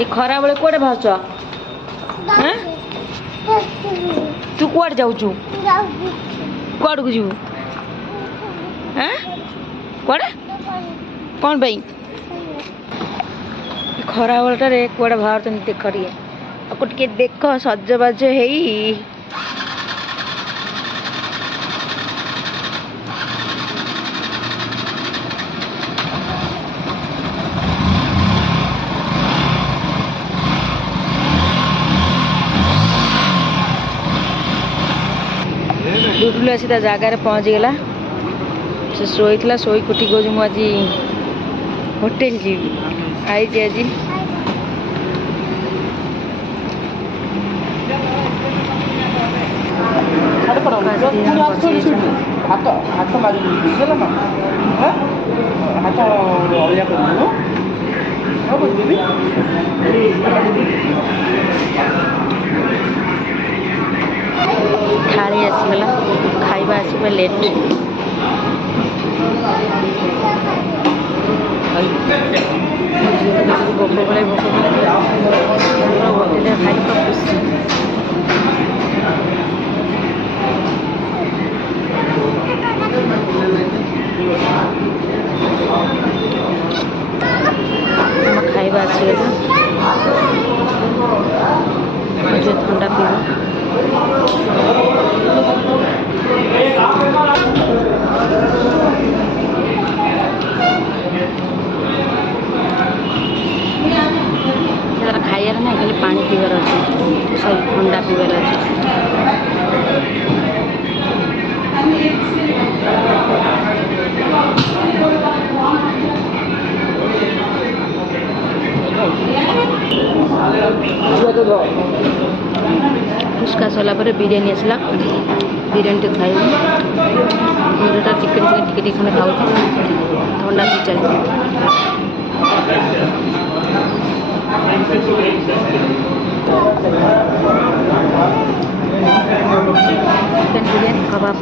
ए खरा बेले कोड़े भाज हैं तू कुआड़ जाऊ कुआड़ को जीव हैं कुआड़े कौन भाई खरा बेलटारे कुआड़े बाहर देख टे आपको टे देख सजबाज है डुडुल आसी जगार पहुँच गला से शोला शोक उठी कह मुझे होटेल जी आई आज थाली आसीगला खाइबा आसवा लेट भोक बेले होटेल खाई तो खुशी खाइबा आसीगला मुझे ठंडा पीवा खाइबार ना खाली पानी पीबार अच्छे सब ठंडा पीबार अच्छे फुचका सरला बिरियानी आसला बिरियानी टे खाई मुझे चिकेन टे खंडे खाऊ ठंडा पी चलती चिकेन बिरियानी कबाब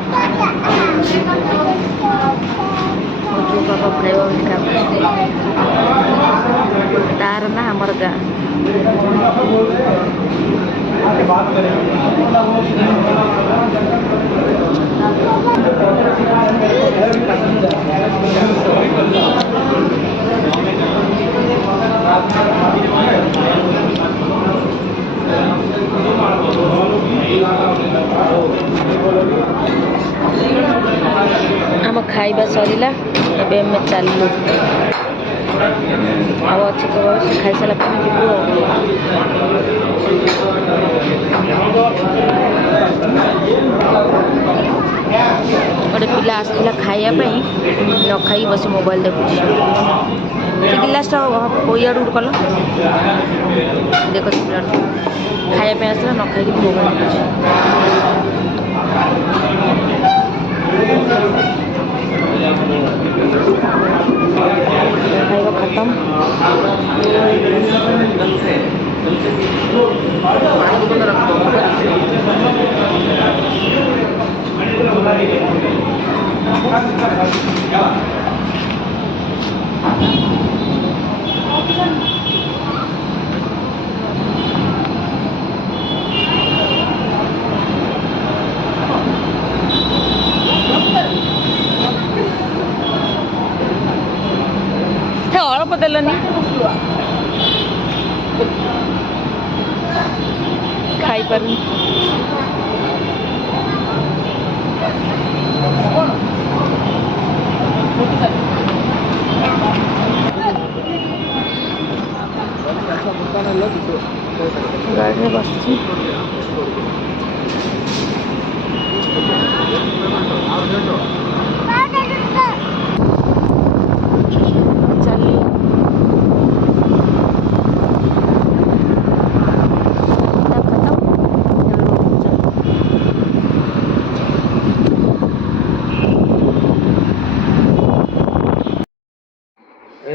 जो कबाब खाइबा तार ना हमर गाँ आम खाइबा सरला एवं चलू अब अच्छे खाई सारा जीवु गोटे पिला आसला खाइबा न खाई बस मोबाइल देखुच गिलास इड कल देख खाइबा आसला न खाई मोबाइल देखुच खाइबा खत्म अल्प देलनी खाई पार गाड़ी में बस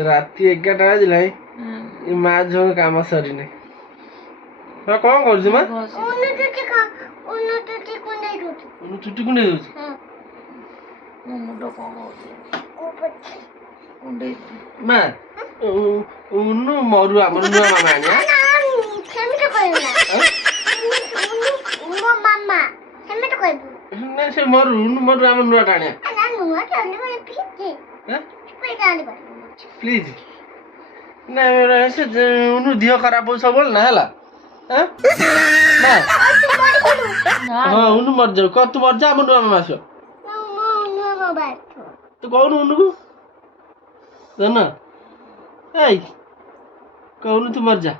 राति 11टा बाजिला माँ झोल काम सरी नहीं कौन कर छुट्टी कुंडे माँ ଉନୁ ମରୁ ଆମର ନୂଆ ମାମା ଆଣିଆ ସେମିତି କହିବୁ ନା ମୋ ମାମା ସେମିତି କହିବୁ ନାଇଁ ସେ ମରୁ ଉନୁ ମରୁ ଆମର ନୂଆଟା ଆଣିଆ ନା ନୂଆ ଜାଣିବ ପ୍ଲିଜ ପଇସା ଆଣିବ ପ୍ଲିଜ ନାଇଁ ସେ ଉନୁ ଦେହ ଖରାପ ହଉଛି ସବୁବେଳେ ନା ହେଲା ନା ହଁ ଉନୁ ମରିଯାଉ କହ ତୁ ମରିଯା ଆମ ନୂଆ ମାମା ଆସିବ ତୁ କହୁନୁ ଉନୁକୁ ଜାନ ଏଇ କହୁନୁ ତୁ ମରିଯା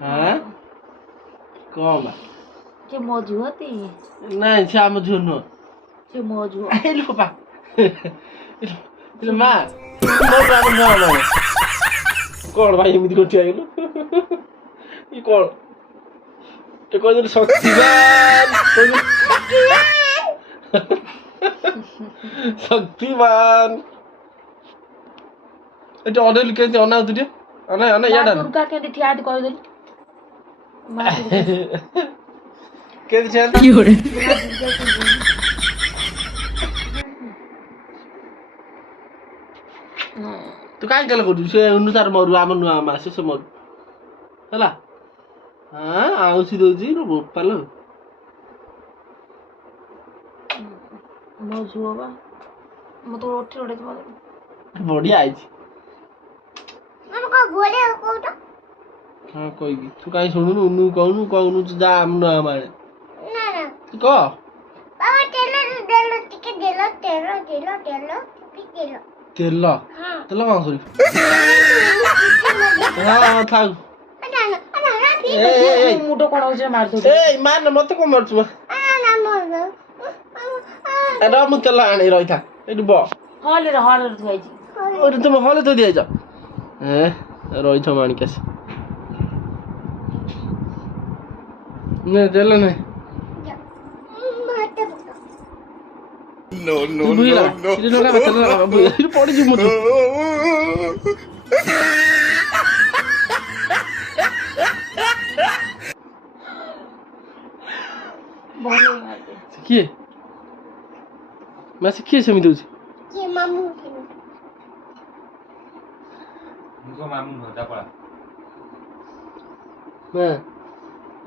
ହଁ କଣ ବା ସେ ମୋ ଝିଅ ତି ନାଇଁ ସେ ଆମ ଝିଅ ନୁହଁ ସେ ମୋ ଝିଅ ଏଇ ଲୋପା ମା ଆମ ନୂଆ ମାମା କଣ ଭାଇ ଏମିତି କରୁଛି ଆଇଲୁ ଇ କଣ ତେ କହିଦେଲି ଶକ୍ତିମାନ ଶକ୍ତିମାନ ଏଠି ଅନେଇଲୁ କେମିତି ଅନାଉ ତୁ ଟିକେ ଅନାଇ ଅନାଇ ମା ଇଆଡେ ଦୁର୍ଗା କେମିତି ଠିଆ ହେଠି କହିଦେଲି ମା ଦୁର୍ଗା କେମିତି ଛାଡ ମା ଦୁର୍ଗା ତୁ କାହିଁ ଗେଲ କରୁଛୁ ସେ ଅନୁସାରେ ମରୁ ଆମ ନୂଆ ମାସେ ସେ ମରୁ ହେଲା ହଁ ଆଉଁସି ଦଉଛି ବୋପାଲ ମୋ ଝିଅ ବା ମୁଁ ତ ଉଠି ଉଠେଇଛି ମତେ ବଢିଆ ହେଇଛି ହଁ କହିବି ତୁ କାହିଁ ଶୁଣୁନୁ ଉନୁ କହୁନୁ କହୁନୁ ତୁ ଯା ଆମ ନୂଆ ମାଳେ ତୁ କହ ତେଲ ତେଲ କଣ କରିବି ହଁ ହଁ ଥାଉ ମୁଣ୍ଡ କଣ ହଉଛି ମାରି ଏଇ ମାର ମତେ କଣ ମାରୁଛୁ ବା ଏଟା ମୁଁ ତେଲ ଆଣି ରହିଥା ଏଇଠି ବ ହଲରେ ଥୁଆ ହେଇଛି ଓରେ ତୁମ ହଲେ ତ ଦିଆଇଛ ରହିଛ ମାଣିକ ଆସି ନେ ଦେଲ ନେ ପଡିଯିବୁ ମୁଁ କିଏ ମାସେ କିଏ ସେମିତି ହଉଛି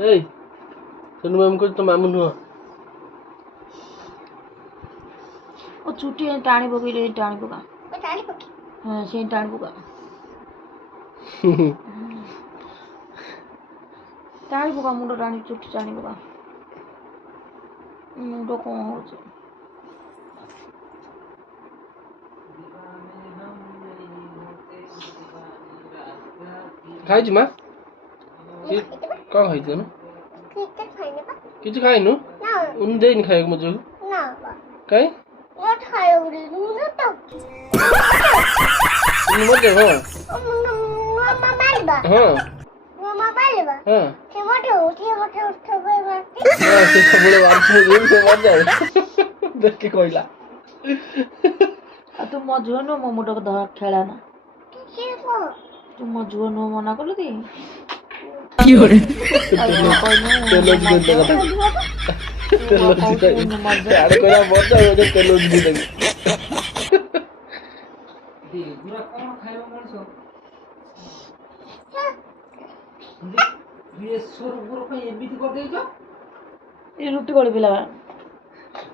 ଏଇ ସୋନୁ ମାମୁଁ କହୁଛି ତୋ ମାମୁଁ ନୁହଁ ଓ ଚୁଟି ଟାଣି ପକେଇଲେ ଟାଣି ପକା ହଁ ସେ ଟାଣି ପକା ଟାଣି ପକା ମୁଣ୍ଡ ଟାଣି ଚୁଟି ଟାଣି ପକା ମୁଣ୍ଡ କଣ ହଉଛି ଖାଇଛୁ ମା କଣ ଖାଇଛୁ କିଛି ଖାଇନୁ ଉନୁ ଦେଇନି ଖାଇବାକୁ ମୋ ଝିଅକୁ କାଇଁ ମରିଯାଉ ହଁ ହଁ ହଁ ସେ ସବୁବେଳେ ସେ ମରିଯାଉ ଦେଖି କହିଲା ଆଉ ତୁ ମୋ ଝିଅ ନୁହଁ ମୋ ମୁଣ୍ଡକୁ ଧର ଖେଳା ନା ତୁ ମୋ ଝିଅ ନୁହଁ ମନା କଲୁ କି ରୁଟି କରି ପିଲା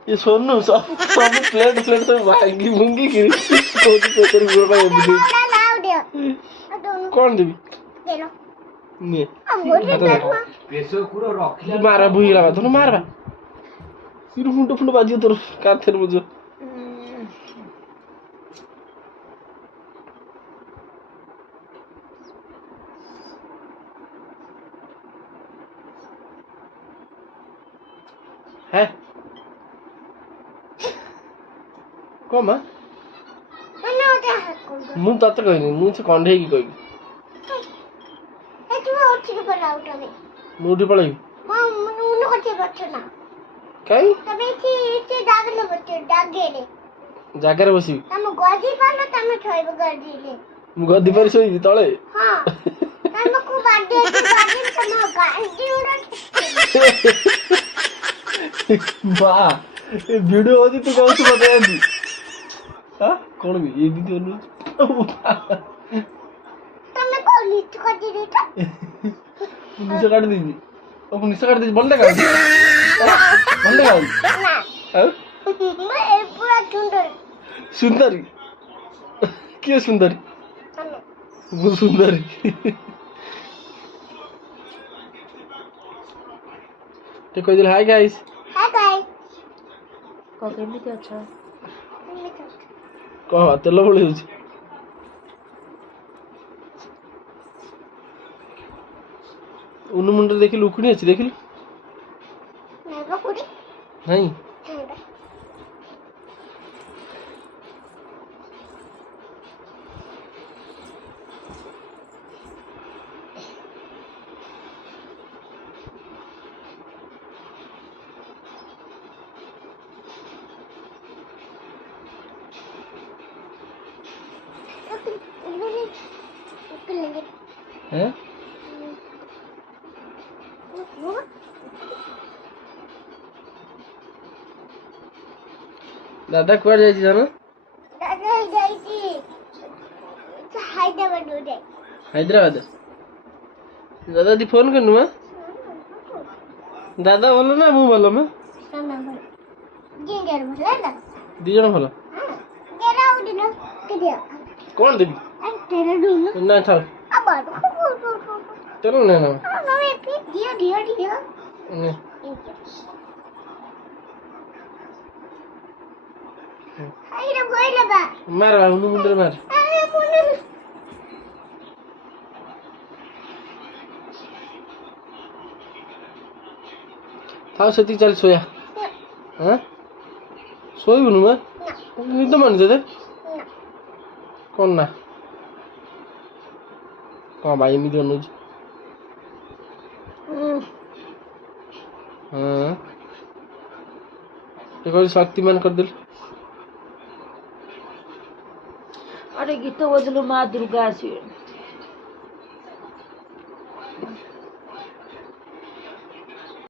ये सोनू सब प्लेट सब भांगी भूंगी की कौन देवी मारा भूई लगा तो मारबा सिर फुंड फुंड बाजियो तोर काथेर मुझे है कौन मां ମୁଁ ତତେ କହିନି ମୁଁ ସେ କଣ୍ଢେଇକି କହିବି ମୁଁ ଉଠି ପଳେଇବି କାଇଁ ଜାଗାରେ ବସିବି ମୁଁ ଗଦି ପାରି ଶୋଇବି ତଳେ ବା ଭିଡିଓ ହଉଛି ତୁ କହୁଛୁ ମତେ ଏମିତି କଣ ବି ଏମିତି ଅନୁଛୁ ତମେ କୋଉ ଲିଷ୍ଟ କରି ଦେଇଛ? ନିଶ କାଟି ଦେଇଛି ନିଶ କାଟି ଦେଇଛି ଭଲ ଦେଖା ଭଲ ଦେଖା ନା ଆଉ ମୁଁ ଏ ପୁରା ସୁନ୍ଦର ସୁନ୍ଦରୀ କିଏ ସୁନ୍ଦରୀ ତମେ ମୁଁ ସୁନ୍ଦରୀ ଟିକେ କହିଦେଲି ହାଇ ଗାଇସ୍ ହାଇ ଗାଇସ୍ କଣ କେମିତି ଅଛ? କହ ତେଲ ପଳେଇ ଯାଉଛି ଉନୁ ମୁଣ୍ଡରେ ଦେଖିଲୁ ଉକୁଣି ଅଛି ଦେଖିଲୁ ନେବ କୁଡ଼ି ନାଇଁ ନେବ হ্যাঁ দাদা কুয়াড়ে যাইছি জানো দাদা যাইছি হায়দ্রাবাদ ওরে হায়দ্রাবাদ দাদা দি ফোন করনু মা দাদা ভালো না মু ভালো মা সামনে বল জিঞ্জার বল না ଦି ଜଣ ଭଲ গেরা উদিন কে দিয়া କଣ ଦେବି আর তেরে দুন ନା ଥାଉ আবার ତେଲ ନେ ନା আমি পি দিয়া দিয়া দিয়া ନେ আইরা বইলা বা ମାର ଉନୁ ମୁଣ୍ଡରେ ମାର আরে মনে ଥାଉ ସେତିକି ଚାଲି ଶୋୟା ହଁ ଶୋଇବୁନୁ ମା ନିଦ ମାନି ତତେ କଣ ନା କଣ ଭାଇ ଏମିତି ଅନଉଛୁ ହଁ ଏ କହିଲି ଶକ୍ତିମାନ କରିଦେଲୁ ଆରେ ଗୀତ ବଦଲୁ ମା ଦୁର୍ଗା ଆସିବେ